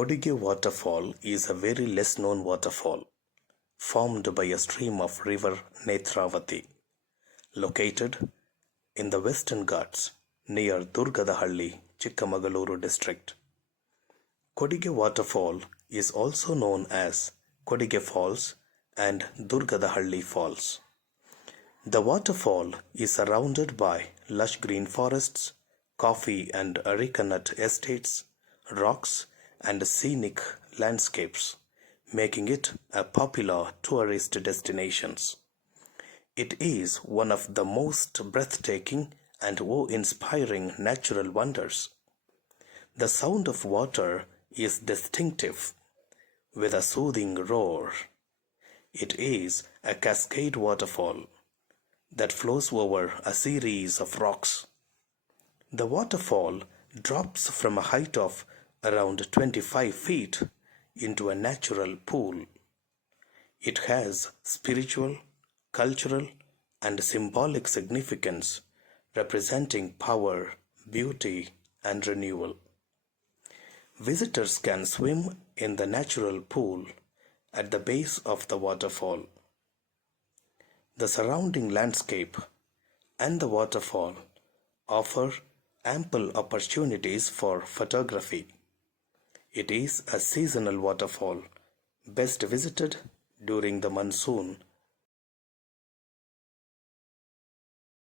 Kodige Waterfall is a very less known waterfall formed by a stream of river Netravati, located in the Western Ghats near Durgadahalli, Chikamagaluru district. Kodige Waterfall is also known as Kodige Falls and Durgadahalli Falls. The waterfall is surrounded by lush green forests, coffee and areca nut estates, rocks, and scenic landscapes, making it a popular tourist destination. It is one of the most breathtaking and awe-inspiring natural wonders. The sound of water is distinctive, with a soothing roar. It is a cascade waterfall that flows over a series of rocks. The waterfall drops from a height of around 25 feet into a natural pool. It has spiritual, cultural, and symbolic significance, representing power, beauty, and renewal. Visitors can swim in the natural pool at the base of the waterfall. The surrounding landscape and the waterfall offer ample opportunities for photography. It is a seasonal waterfall, best visited during the monsoon